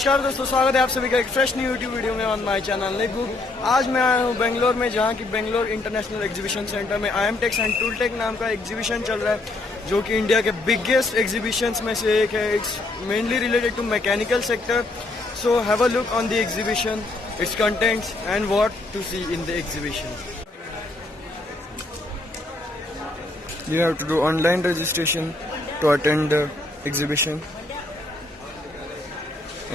नमस्कार दोस्तों, स्वागत है आप सभी का एक फ्रेश न्यू यूट्यूब वीडियो में on my channel Nick Book. आज मैं आया हूँ बेंगलोर में, जहाँ की बेंगलोर इंटरनेशनल एग्जीबिशन सेंटर में IMTEX एंड टूलटेक नाम का एग्जीबिशन चल रहा है, जो कि इंडिया के बिगेस्ट एग्जीबिशंस में से एक है। It's mainly related to mechanical sector. So have a look on the exhibition, its contents and what to see in the exhibition. You have to do online registration to attend the exhibition,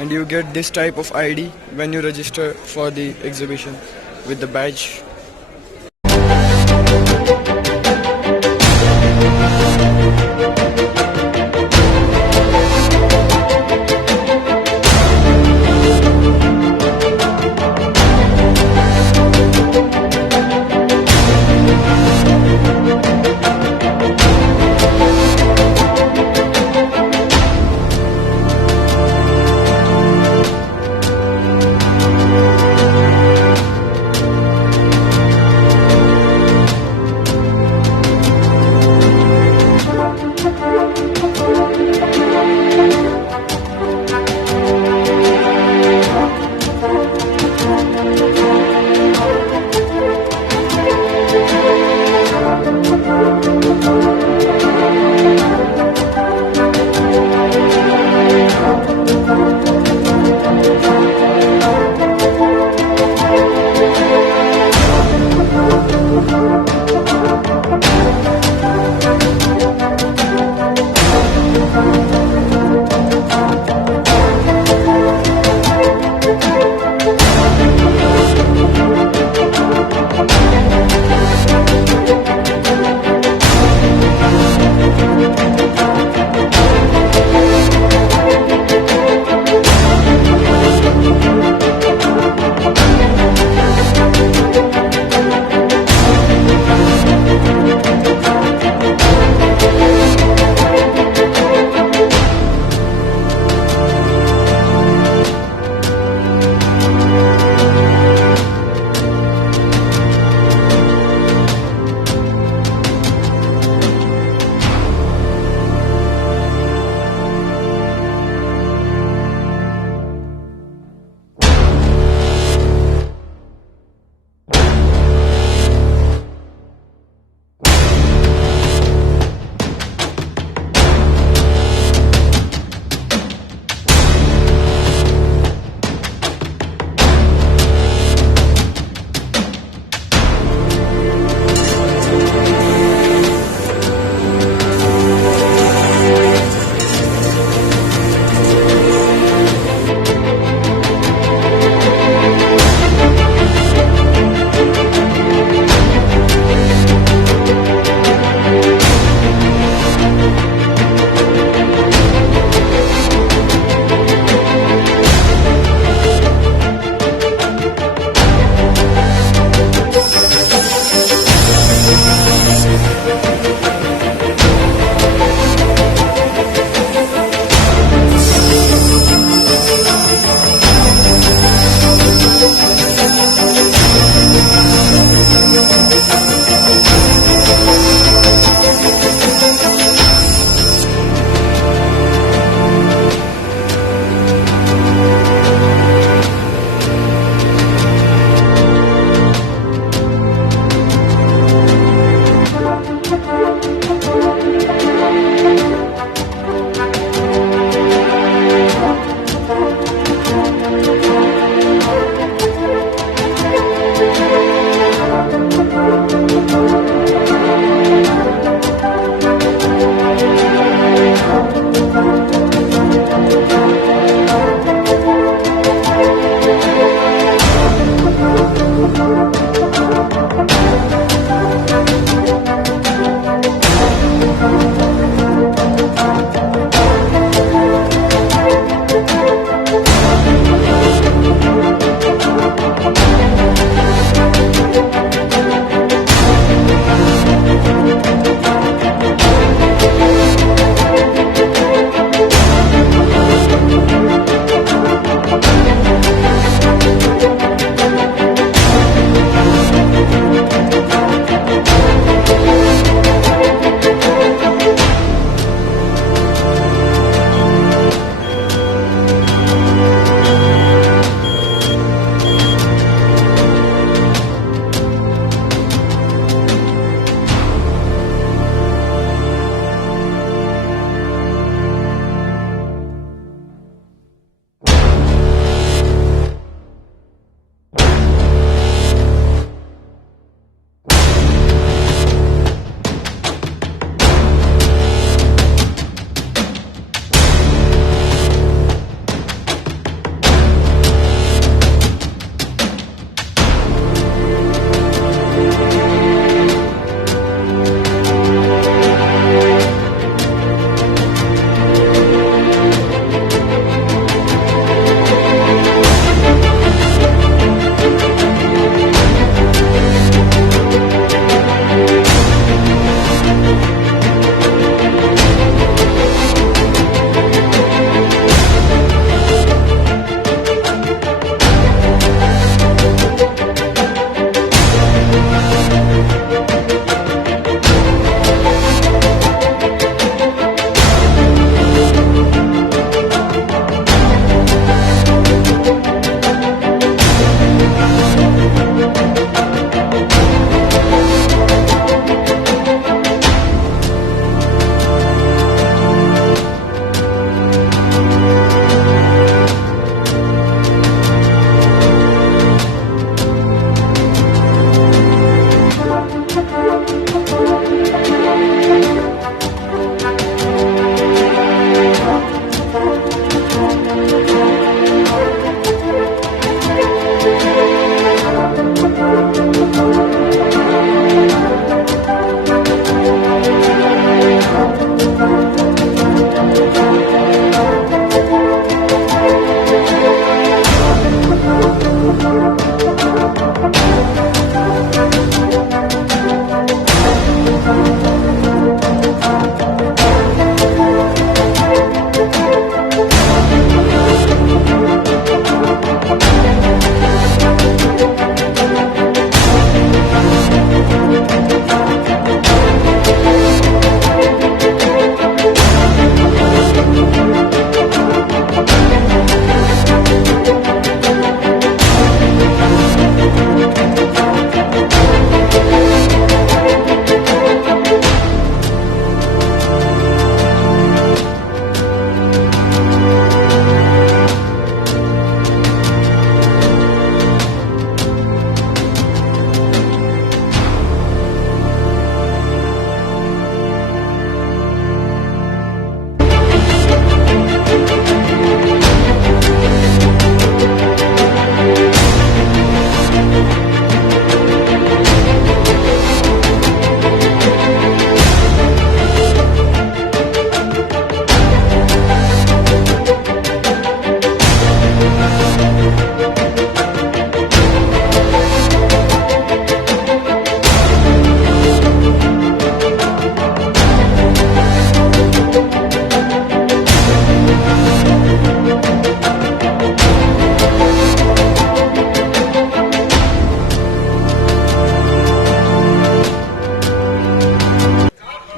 and you get this type of ID when you register for the exhibition with the badge.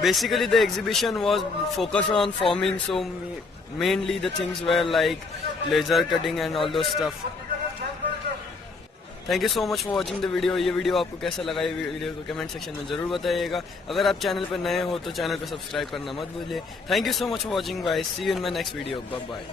basically the exhibition was focused on farming, so mainly the things were like laser cutting and all those stuff. Thank you so much for watching the video. ये वीडियो आपको कैसा लगा, ये वीडियो को comment section में जरूर बताइएगा। अगर आप चैनल पर नए हो तो चैनल को सब्सक्राइब करना मत भूलिए। Thank you so much for watching guys, see you in my next video, bye bye.